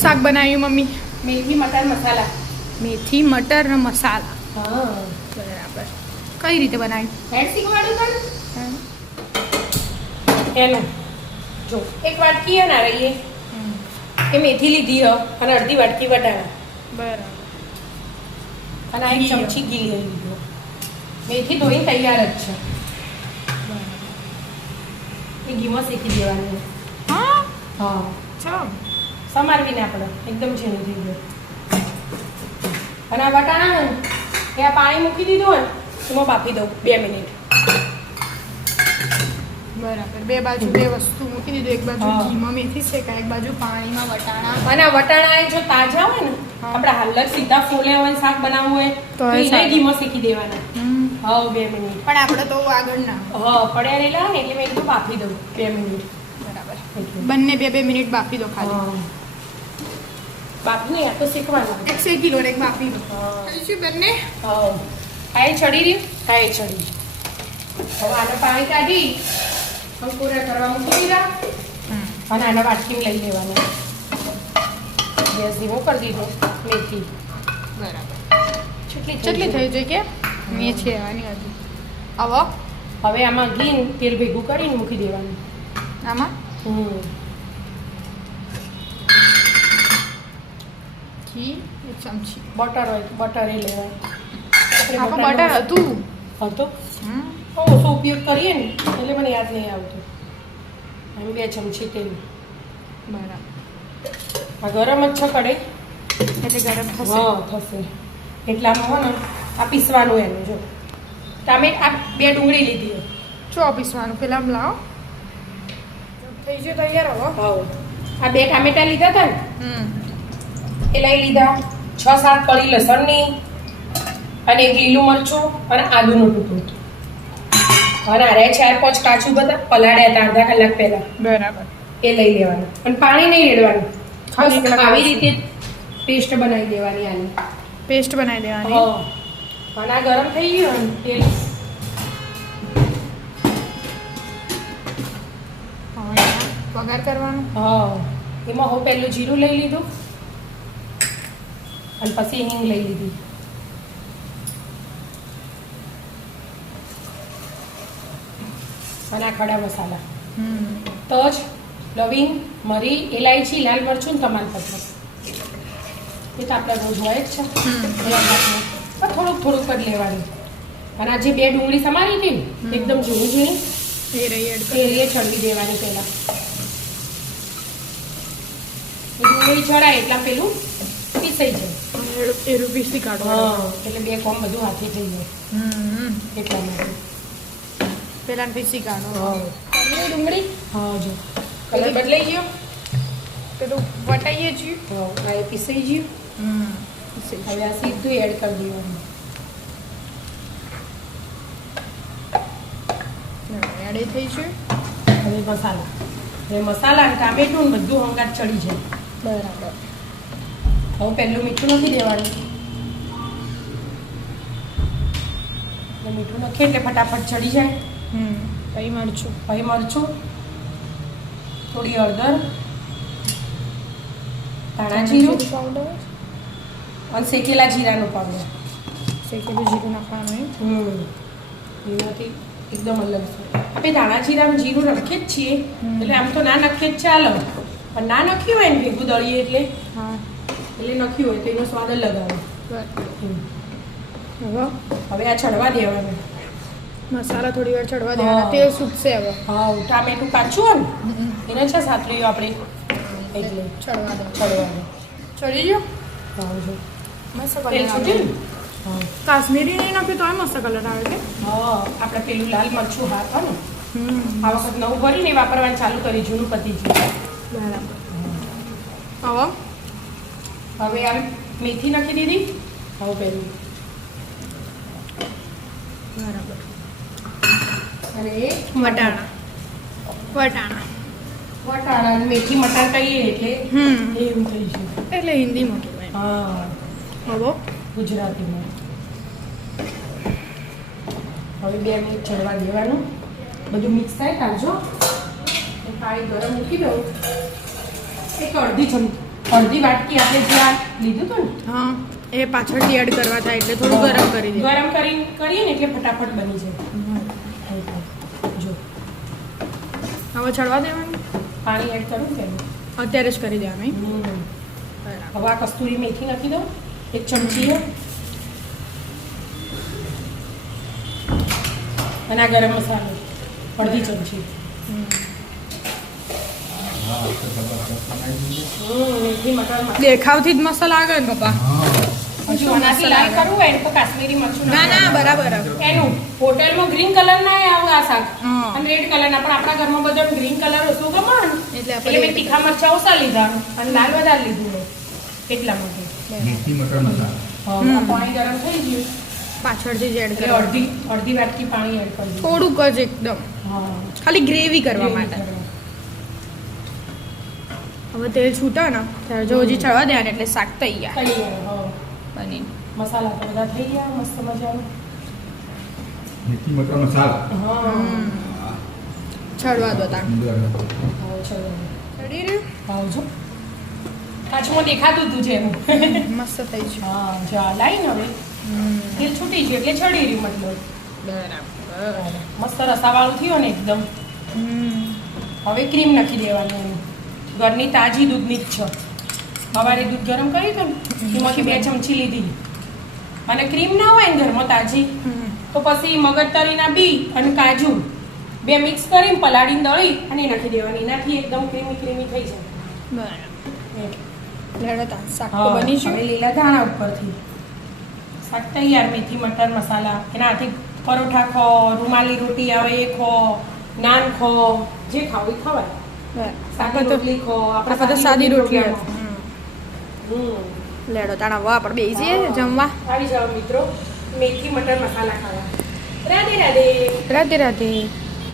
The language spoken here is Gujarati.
શાક બનાવ્યું મમ્મી? મેથી મટર મસાલા. મેથી મટર ને મસાલા. હા બરાબર. કઈ રીતે બનાવ્યું? હેડ શીખવાડ્યું તને એનું જો એક વાટકી ના રહીએ એ મેથી લીધી હ અને અડધી વાટકી વટાણા બરાબર. અને આ એક ચમચી ઘી લઈ લીધો. મેથી ધોઈ તૈયાર જ છે. એ ઘીમાં શેકી દેવાની. હા હા ચમ સમારવી ના પડે એકદમ ઝીણું થઈ ગયું. અને આ વટાણા એ આ પાણી મૂકી દીધું હોય એમાં બાફી દઉં 2 મિનિટ. બરાબર. બે બાજુ બે વસ્તુ મૂકી દીધું. એક બાજુ હા. ઘીમાં મેથી શેકાય, એક બાજુ પાણીમાં વટાણા. અને આ વટાણા એ જો તાજા હોય ને હા. આપણે હાલ જ સીધા ફોલ્યા હોય શાક બનાવવું હોય તો તો એ એને સારું. ઘીમાં શેકી દેવાના. હમ. હા 2 મિનિટ. પણ આપણે તો આગળ ના. હા પડ્યા રહેલા ને એટલે મેં એકદમ બાફી દઉં 2 મિનિટ. બરાબર. એટલે. બંને બે બે મિનિટ બાફી દો ખાલી. હા. બાફી નહીં આ તો શીખવાનું. એક શેકી લો ને એક બાફી દો. હા. શું બંને? હા આ એ ચડી રહ્યું. હા એ ચડી. હવે આને પાણી કાઢી અંકુરા કરવા મૂકી દીધા અને આના વાટકીમાં લઈ લેવાના. ગેસ ધીમો કરી દીધો. મેથી બરાબર. કેટલી કેટલી થઈ જાય કે મેં છે આની હજુ. આવો હવે આમાં ઘી ને તેલ ભેગું કરીને મૂકી દેવાનું. આમાં ઘી એક ચમચી. બટર હોય તો બટર એ લેવાય. આમાં બટર હતું. હતો હમ. ઓછો ઉપયોગ કરીએ ને એટલે મને યાદ નહીં આવતું. આમ 2 ચમચી તેલ. બરાબર. આ ગરમ જ છે કઢાઈ. એટલે ગરમ થશે. હા થશે એટલામાં હોય ને આ પીસવાનું એનું જો તમે આ 2 ડુંગળી લીધી હોય. ચો પીસવાનું પેલા આમ લાવો. થઈ ગયો તૈયાર હવે. હા આ 2 ટામેટા લીધા હતા ને હમ. એ લઈ લીધા. 6-7 કળી લસણની અને 1 લીલું મરચું અને આદુનો ટુકડો. અને આ 4-5 કાચું બધા પલાળ્યા હતા અડધા કલાક પહેલા. બરાબર. એ લઈ લેવાનું અને પાણી નહીં રેડવાનું. ખાલી બસ આવી રીતે પેસ્ટ બનાવી દેવાની આની. પેસ્ટ બનાવી દેવાની. હા અને આ ગરમ થઈ ગયું ને તેલ. હવે વઘાર કરવાનું. હા એમાં હું પહેલું જીરું લઈ લીધું અને પછી હિંગ લઈ લીધી. અને આ ખડા મસાલા હમ. તજ લવિંગ મરી ઇલાયચી લાલ મરચું ને તમાલપત્ર. એ તો આપણા રોજ હોય જ છે. પણ થોડુંક જ લેવાનું. અને આ જે 2 ડુંગળી સમારી હતી ને એકદમ ઝીણી ઝીણી એ રહી એડ એ ચડવી દેવાની પહેલા. એ ડુંગળી ચડાય એટલા પેલું પીસાઈ જાય. એ રૂપીસથી કાઢો. હા એટલે 2 કોમ બધું હાથે થઈ જાય હમ. એટલા માટે. પેલા પીસી કાઢો. હા ડુંગળી હા જો કલર બદલાઈ ગયો. પેલું વટાઈએ છીએ. હા આ એ પીસાઈ ગયું. હમ. હવે આ સીધું એડ કરી દેવાનું. એડ થઈ છે. હવે મસાલા. હવે મસાલા અને ટામેટું ને બધું હંગાત ચડી જાય. બરાબર. હવે પહેલું મીઠું નથી દેવાનું. એટલે મીઠું નાખીએ એટલે ફટાફટ ચડી જાય. હમ. પછી મરચું. પછી મરચું થોડી હળદર ધાણા જીરું પાવડર. અને શેકેલા જીરાનું પાવડર. શેકેલું જીરું નાખવાનું. એનાથી એકદમ અલગ છે. આપણે ધાણા જીરામાં જીરું નાખીએ જ છીએ એટલે આમ તો ના નાખીએ જ ચાલો. પણ ના નાખ્યું હોય ને ભેગું દળીએ એટલે હા. એટલે નાખ્યું હોય તો એનો સ્વાદ અલગ આવે. હવે હવે આ ચડવા દેવાનું. મસાલા થોડી વાર ચડવા દેવાના. હા. તેલ છૂટશે હવે. હા ટામેટું કાચું હોય ને એને છે સાતરીઓ આપણે એટલે ચડવા દો. ચડવા દે. ચડી ગયો. હા જો મસ્ત તેલ કલર છૂટ્યું આવે. ને? હા કાશ્મીરી નહીં નાખ્યું તોય મસ્ત કલર આવે કે. હા આપણે પેલું લાલ મરચું હાથ હોય ને હમ. આ વખત નવું ભરીને વાપરવાનું ચાલુ કરી જૂનું પતી ગયું. બરાબર. હવે હવે આ મેથી નાખી દીધી. હવે પેલું બરાબર. અને વટાણા. વટાણા. વટાણા અને મેથી મટર કહીએ એટલે હમ. એવું થઈ ગયું. એટલે હિન્દીમાં કહેવાય. હા હવે ગુજરાતીમાં. હવે 2 મિનિટ ચડવા દેવાનું. બધું મિક્સ થાય કાઢજો. પાણી ગરમ મૂકી દઉં. એક અડધી અડધી વાટકી આપણે જે આ લીધું હતું ને હા એ પાછળથી એડ કરવા થાય એટલે થોડું ગરમ કરી દે. ગરમ કરીએ ને એટલે ફટાફટ બની જાય. જો હવે ચડવા દેવાનું પાણી એડ કરું કે અત્યારે જ કરી દેવાનું હવે આ કસ્તુરી મેથી નાખી દઉં 1 ચમચી અને આ ગરમ મસાલો અડધી ચમચી. મેથી મટર દેખાવથી જ મસ્ત લાગે ને પપ્પા. હજુ આનાથી લાલ કરવું હોય ને તો કાશ્મીરી મરચું ના ના બરાબર એનું હોટલમાં ગ્રીન કલર ના આવે આ શાક હા. અને રેડ કલર ના પણ આપણા ઘરમાં બધા ગ્રીન કલર ઓછું ગમે ને એટલે એટલે મેં તીખા મરચા ઓછા લીધા અને લાલ વધારે લીધું મેં એટલા માટે. મેથી મટર મસાલા. આ પાણી ગરમ થઈ ગયું પાછળથી જ એડ એટલે કરવા અડધી વાટકી પાણી એડ કરી દીધું. થોડુંક જ એકદમ હા ખાલી ગ્રેવી કરવા માટે. હવે તેલ છૂટા ને ત્યારે જો હજી ચડવા દે એટલે શાક તૈયાર બની. મસાલા તો બધા થઈ ગયા મસ્ત મજાનું. મેથી મટર મસાલા. હા ચડવા દો તાણ. બરાબર. ચલો ચડી રહ્યું આવજો કાચમાં દેખાતું હતું છે એમ. મસ્ત થઈ છે. હા જા લાઈ ને હવે તેલ છૂટી ગયું એટલે ચડી રહ્યું મતલબ. બરાબર મસ્ત રસાવાળું થયું ને એકદમ. હવે ક્રીમ નાખી દેવાની એની ઘરની તાજી દૂધની જ છે. સવારે દૂધ ગરમ કર્યું હતું ને એમાંથી 2 ચમચી લીધી અને ક્રીમ ના હોય ને ઘરમાં તાજી તો પછી મગજતરીના બી અને કાજુ 2 મિક્સ કરીને પલાળીને દળી અને નાખી દેવાની. એનાથી એકદમ ક્રીમી ક્રીમી થઈ જાય. બરાબર લેડો તાણ શાક તો હા, બની છે. હવે લીલા ધાણા ઉપરથી શાક તૈયાર. મેથી મટર મસાલા એના હાથે પરોઠા ખો, રૂમાલી રોટી આવે એ ખો, નાન ખો, જે ખાવ એ ખવાય. સાદી રોટલી ખો, આપણે તો સાદી રોટલી પ્રોગ્રામ. લેડો તાણ હવે આપણે બેસી જઈએ જમવા. આવી જાઓ મિત્રો મેથી મટર મસાલા ખાવા. રાધે રાધે. રાધે રાધે.